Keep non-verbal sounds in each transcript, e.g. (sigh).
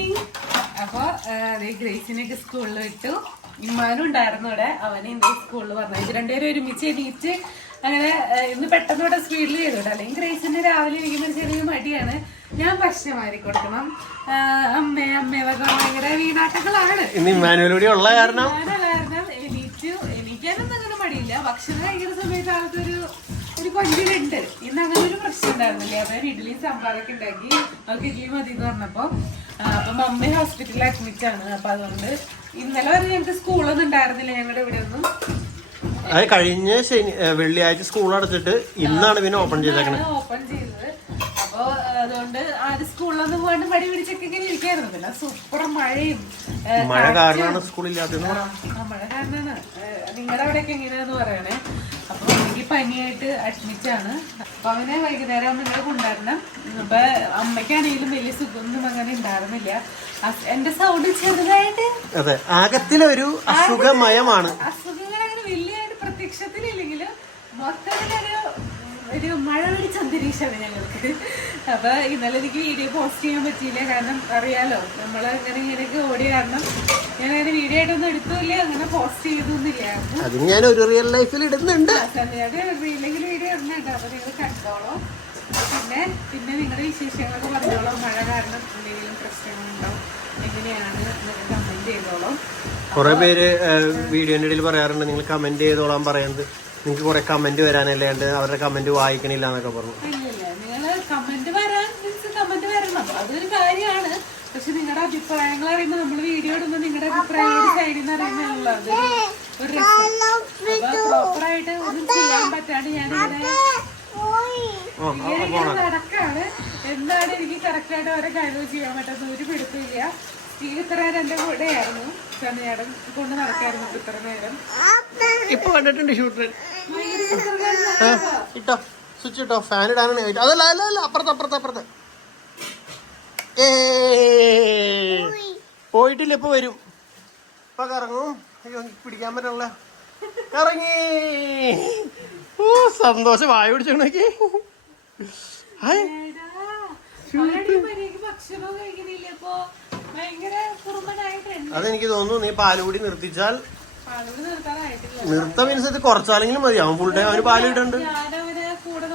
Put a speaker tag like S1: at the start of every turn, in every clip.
S1: Morning അപ്പൊ ഗ്രേസിനെയൊക്കെ സ്കൂളിൽ വിട്ടു. ഇമ്മാനും ഉണ്ടായിരുന്നു ഇവിടെ അവനെ എന്തെങ്കിലും സ്കൂളിൽ പറഞ്ഞു രണ്ടുപേരും ഒരുമിച്ച് എണീറ്റ് അങ്ങനെ ഇന്ന് പെട്ടെന്ന് ഇവിടെ സ്പീഡിൽ ചെയ്തു കേട്ടോ. അല്ലെങ്കിൽ ഗ്രേസിന് രാവിലെ ഇരിക്കുന്ന ഒരു ചെറിയ മടിയാണ്. ഞാൻ ഭക്ഷണം മാറി കൊടുക്കണം അമ്മേ അമ്മേ വക ഭയങ്കര വീണാട്ടങ്ങളാണ്.
S2: ഉള്ള കാരണം.
S1: എണീറ്റു. എണീക്കാനൊന്നും അങ്ങനെ മടിയില്ല. ഭക്ഷണം കഴിക്കുന്ന സമയത്ത് ആൾക്കൊരു ഒരു കൊഞ്ചിലുണ്ട് ഇന്ന് അങ്ങനെ ഒരു പ്രശ്നം ഉണ്ടായിരുന്നില്ലേ. അപ്പൊ ഇഡ്ഡലിയും സാമ്പാറൊക്കെ ഉണ്ടാക്കി അവർക്ക് ഇഡ്ഡലി മതി എന്ന് പറഞ്ഞപ്പോ അപ്പൊ മമ്മി ഹോസ്പിറ്റലിൽ അഡ്മിറ്റ് ആണ്. അപ്പൊ അതുകൊണ്ട് ഇന്നലെ വരെ ഞങ്ങൾക്ക് സ്കൂളൊന്നും ഉണ്ടായിരുന്നില്ല ഞങ്ങളുടെ ഇവിടെ ഒന്നും.
S2: അത് കഴിഞ്ഞ ശനി വെള്ളിയാഴ്ച സ്കൂൾ അടച്ചിട്ട് ഇന്നാണ് പിന്നെ ഓപ്പൺ ചെയ്തേക്കണേ.
S1: ഓപ്പൺ ചെയ്തത്. അപ്പൊ അതുകൊണ്ട് ആര് സ്കൂളിലൊന്നും പോകാണ്ട് മടി പിടിച്ചൊക്കെ ഇങ്ങനെ ഇരിക്കായിരുന്നു. പിന്നെ സൂപ്പർ മഴയും
S2: മഴ കാരണമാണ് സ്കൂളില്ലാത്തതെന്ന്
S1: ആ, ആ, മഴ കാരണമാണ്. നിങ്ങളുടെ അവിടെയൊക്കെ എങ്ങനെയാന്ന് പറയണേ? അപ്പൊ എനിക്ക് പനിയായിട്ട് അഡ്മിറ്റാണ്. അപ്പൊ അവനെ വൈകുന്നേരം നിങ്ങൾ കൊണ്ടുവരണം. അപ്പൊ അമ്മയ്ക്കാണെങ്കിലും വലിയ സുഖമൊന്നും അങ്ങനെ ഉണ്ടായിരുന്നില്ല. എന്റെ സൗണ്ട് ചെറുതായിട്ട്
S2: അതെ ആകത്തിലെ ഒരു അസുഖമയമാണ്.
S1: അസുഖങ്ങൾ അങ്ങനെ വലിയ പ്രത്യക്ഷത്തിലില്ലെങ്കിലും മൊത്തത്തിലൊരു ഒരു മഴ പിടിച്ച അന്തരീക്ഷമാണ് ഞങ്ങൾക്ക്. അപ്പൊ ഇന്നലെ എനിക്ക് വീഡിയോ പോസ്റ്റ് ചെയ്യാൻ പറ്റിയില്ല. കാരണം അറിയാലോ നമ്മൾ അങ്ങനെ ഇങ്ങനെയൊക്കെ ഓടി കാരണം ഞാൻ അങ്ങനെ വീഡിയോ ആയിട്ടൊന്നും എടുത്തില്ല അങ്ങനെ പോസ്റ്റ് ചെയ്തൊന്നുമില്ല.
S2: അത് ഞാൻ ഒരു റിയൽ ലൈഫിൽ ഇടുന്നുണ്ട്.
S1: ഇല്ലെങ്കിൽ വീഡിയോ ഇടുന്നുണ്ട് അപ്പൊ നിങ്ങൾ കണ്ടോളോ. പിന്നെ പിന്നെ നിങ്ങളുടെ വിശേഷങ്ങളൊക്കെ പറഞ്ഞോളൂ. മഴ കാരണം എന്തെങ്കിലും പ്രശ്നങ്ങളുണ്ടോ എങ്ങനെയാണ് കമന്റ് ചെയ്തോളൂ.
S2: കുറെ പേര് വീഡിയോന്റെ ഇടയിൽ പറയാറുണ്ട് നിങ്ങൾ കമന്റ് ചെയ്തോളാം പറയുന്നത് നിങ്ങൾക്ക് കുറെ കമന്റ് വരാനല്ലേ? ഉണ്ട് അവരുടെ കമന്റ് വായിക്കണില്ല എന്നൊക്കെ പറഞ്ഞു.
S1: കമന്റ് വരാൻ മീൻസ് കമന്റ് വരണം. അതൊരു കാര്യമാണ്. പക്ഷെ നിങ്ങളുടെ അഭിപ്രായങ്ങൾ അറിയുമ്പോൾ നമ്മൾ വീഡിയോ ഇടുമ്പോൾ നിങ്ങളുടെ അഭിപ്രായങ്ങളുടെ സൈഡിൽ നിന്ന് അറിയുന്നതാണല്ലോ ഒരു രസം. ആയിട്ട് ഒന്നും ചെയ്യാൻ പറ്റാണ്ട് ഞാനിങ്ങനെ നടക്കാണ്. എന്താണ് എനിക്ക് കറക്റ്റായിട്ട് ഓരോ കാര്യങ്ങൾ ചെയ്യാൻ പറ്റുന്ന ഒരു പിടുത്തില്ല ചന്ദ്രയാടൻ കൊണ്ട് നടക്കായിരുന്നു ഇപ്പൊ ഇത്ര നേരം.
S2: ഇപ്പൊ കണ്ടിട്ടുണ്ട് ഷൂട്ടർ. ഇട്ടോ സ്വിച്ച് ഇട്ടോ ഫാൻ ഇടാനാണ് അതല്ല അല്ല അല്ല അപ്പുറത്ത് അപ്പുറത്ത് അപ്പുറത്ത്. ഏ പോയിട്ടില്ല ഇപ്പൊ വരും. ഇപ്പൊ കറങ്ങും അയ്യോ പിടിക്കാൻ പറ്റണല്ല. കറങ്ങി ഓ സന്തോഷം. വായ പിടിച്ചോണക്കി ഹായ്.
S1: ഭക്ഷണം കഴിക്കണില്ല ഇപ്പൊ.
S2: അതെനിക്ക് തോന്നുന്നു നീ പാലുകൂടി നിർത്തിച്ചാൽ നൃത്തം മീൻസ് ഇത് കുറച്ചാലെങ്കിലും മതി. അവൻ ഫുൾ ടൈം അവന് പാൽ കിട്ടുന്നുണ്ട്
S1: കൂടെ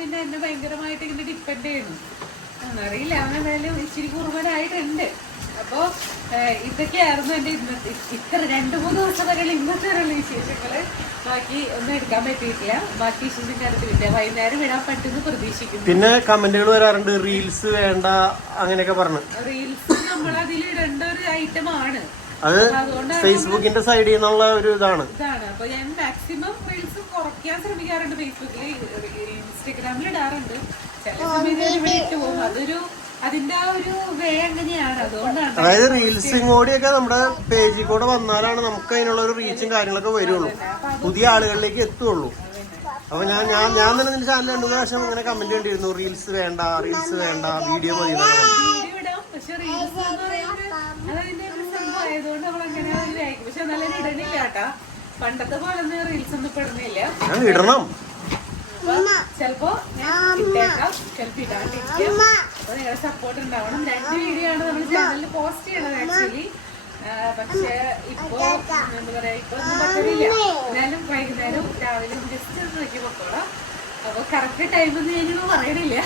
S1: പിന്നെ എന്നെ ഭയങ്കരമായിട്ട് ഇങ്ങനെ ഡിപ്പെൻഡ് അവനെന്തായാലും ഇച്ചിരി കുറുമ്പനായിട്ടുണ്ട്. അപ്പോ ഇതൊക്കെയായിരുന്നു എന്റെ ഇന്നത്തെ ഇത്ര രണ്ടു മൂന്ന് ദിവസം വരെയുള്ള ഇന്നത്തെ വരെയുള്ള വിശേഷങ്ങൾ ബാക്കി ഒന്നും എടുക്കാൻ പറ്റിയിട്ടില്ല. ബാക്കി വിശേഷം അടുത്ത് വിട്ടേ. വൈകുന്നേരം ഇടാൻ പറ്റുമെന്ന് പ്രതീക്ഷിക്കുന്നു.
S2: പിന്നെ കമന്റുകൾ വരാറുണ്ട്. റീൽസ് വേണ്ട അങ്ങനെയൊക്കെ പറഞ്ഞു.
S1: റീൽസ് ഇടേണ്ട ഒരു ഐറ്റം ആണ്.
S2: അത്
S1: അതുകൊണ്ടാണ്
S2: ഫേസ്ബുക്കിന്റെ സൈഡിൽ നിന്നുള്ള ഒരു ഇതാണ്.
S1: ഇതാണ്. അപ്പൊ ഞാൻ മാക്സിമം റീൽസ് കുറയ്ക്കാൻ ശ്രമിക്കാറുണ്ട് ഫേസ്ബുക്കിൽ ഇൻസ്റ്റഗ്രാമിൽ ഇടാറുണ്ട്. ചില സമയത്ത് ഞാൻ പോകും. അതൊരു അതിന്റെ ആ ഒരു വേ അങ്ങനെയാണ്. അതുകൊണ്ടാണ്
S2: അതായത് റീൽസും കൂടിയൊക്കെ നമ്മുടെ പേജിൽ കൂടെ വന്നാലാണ് നമുക്ക് അതിനുള്ള ഒരു റീച്ചും കാര്യങ്ങളൊക്കെ വരുള്ളൂ. പുതിയ ആളുകളിലേക്ക് എത്തുള്ളൂ. അപ്പൊ ഞാൻ ഞാൻ ഞാൻ തന്നെ നിന്റെ ചാനൽ രണ്ടു പ്രാവശ്യം ഇങ്ങനെ കമന്റ് കണ്ടിരുന്നു റീൽസ് വേണ്ട റീൽസ് വേണ്ട വീഡിയോ മതി
S1: പക്ഷെ റീൽസ് എന്ന് പറയുന്നത് അതതിന്റെ ഒരു സംഭവം ആയതുകൊണ്ട് നമ്മൾ അങ്ങനെ ഇതായിരിക്കും പക്ഷെ നല്ല ഇടണില്ല കേട്ടാ. പണ്ടത്തെ പോലെ ഒന്നും റീൽസ് ഒന്നും പെടുന്നില്ല
S2: ഞാൻ ഇടണം.
S1: അപ്പൊ ചെലപ്പോ ഞാൻ ഇട്ടേക്കാം. ചെലപ്പോ ഇടാണ്ടിരിക്കാം. അപ്പൊ നിങ്ങളുടെ സപ്പോർട്ട് ഉണ്ടാവണം. രണ്ട് വീഡിയോ ആണ് നമ്മൾ ചാനലിൽ പോസ്റ്റ് ചെയ്യണത് ആക്ച്വലി പക്ഷെ ഇപ്പൊ എന്താ പറയാ ഇപ്പൊ ഒന്നും പറ്റുന്നില്ല എന്നാലും വൈകുന്നേരം രാവിലെ ജസ്റ്റ് ഒന്ന് നോക്കി പൊക്കോളാം. അപ്പൊ കറക്റ്റ് ടൈം ഒന്നും ഞാനിപ്പോ പറയണില്ല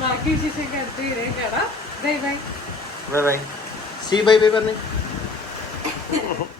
S1: ബാക്കി വിശേഷമൊക്കെ അടുത്ത വീഡിയോ കാണാം bye bye.
S2: Bye bye. See bye bye പറഞ്ഞു. (laughs)